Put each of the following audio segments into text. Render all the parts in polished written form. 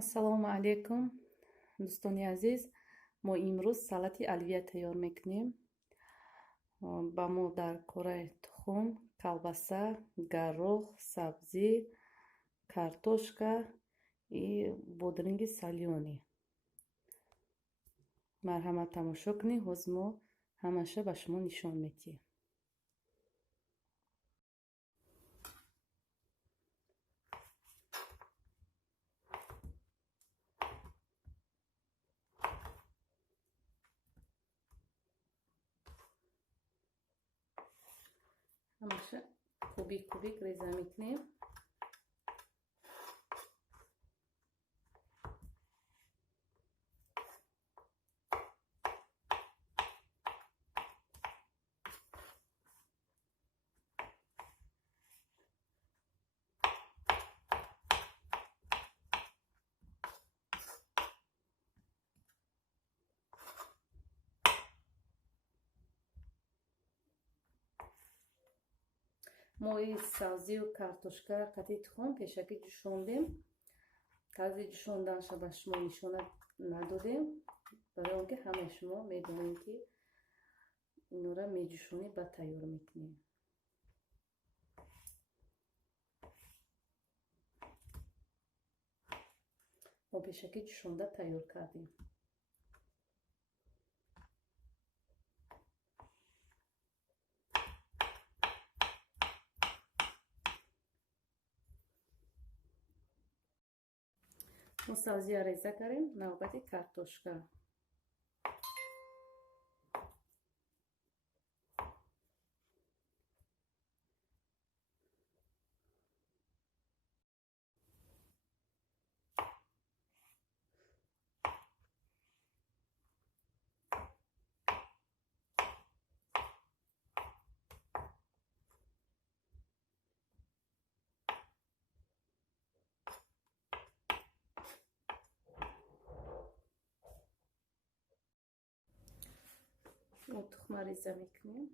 ассалому алайкум, дӯстони азиз. Мо имрӯз салати алвия тайёр мекунем. Ба мо дар кораи тухм, колбаса, гарӯх, сабзӣ, картошка и бодринги салёнӣ. Марҳамат, тамошо кунед. ҳозир мо ҳамаша ба шумо нишон медиҳем. ҳамаша кубик реза мекунем. мои сабзию картошка қатъи тухм пешакӣ ҷӯшондем. тарзи ҷӯшонданашро ба шумо нишона надодем, барои он ки ҳамаи шумо медонем ки инора меҷӯшонӣ ба тайёр мекунем. мо пешакӣ ҷӯшонда тайёр кардем. мо сабзия реза кардем. навбати картошка. мо тухма реза мекунем.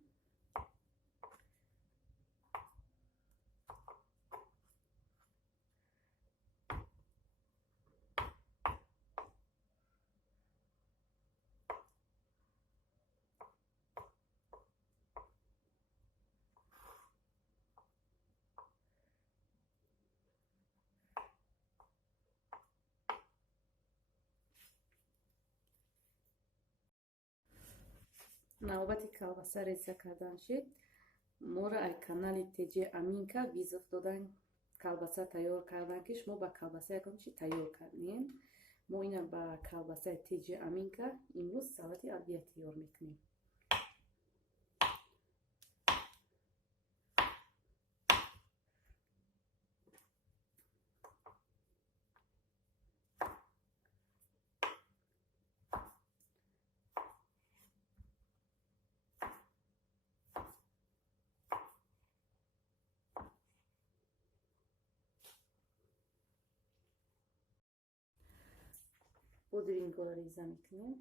навбати колбаса реза кардан шид. моро аз канали теҷи аминка визов додан колбаса тайёр кардан ки шумо ба колбаса ягон чи тайёр кардем. мо ина ба колбасаи теҷи аминка имрӯз салати алвия тайёр мекунем. бодринго реза мекунем.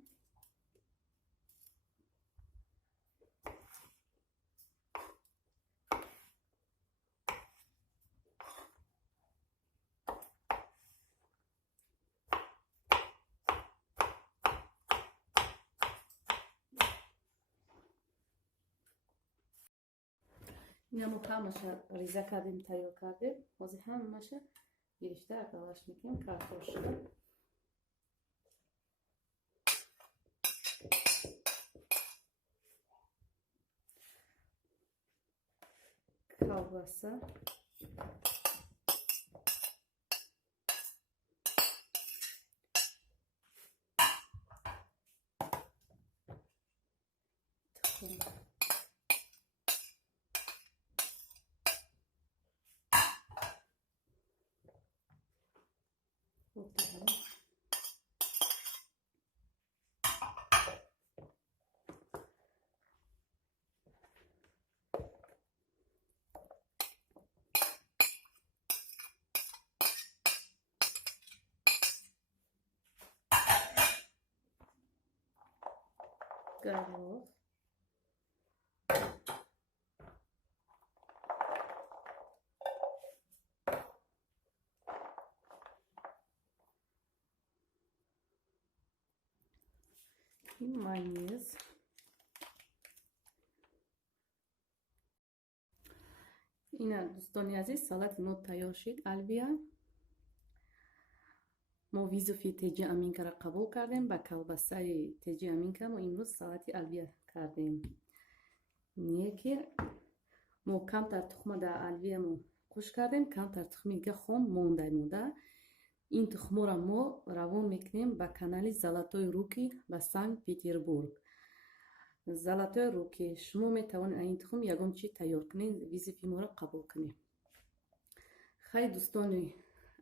ина мо ҳамаша реза кардем, тайёр кардем. ҳозир ҳамаша гирифта акалаш мекунем. картошка, колбаса, тухм, гарӯх, این майонез. اینا دوستانی عزیز салати мо тайёр шид. Алвия мо визуфи теҷи аминкаро қабул кардем. Ба колбасаи теҷи аминка мо имрӯз салати алвия кардем. Не ки мо камтар тухма дар алвия мо қуш кардем, камтар тухми дига хом монда мода. ин тухморо мо равон мекунем ба канали Золотой руки ба Санкт-Петербург. Золотой руки шумо метавонед ин тухм ягон чи тайёр кунед, визифи моро қабул кунед. Хай дӯстони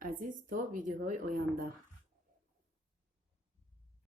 азиз, то видеоҳои оянда.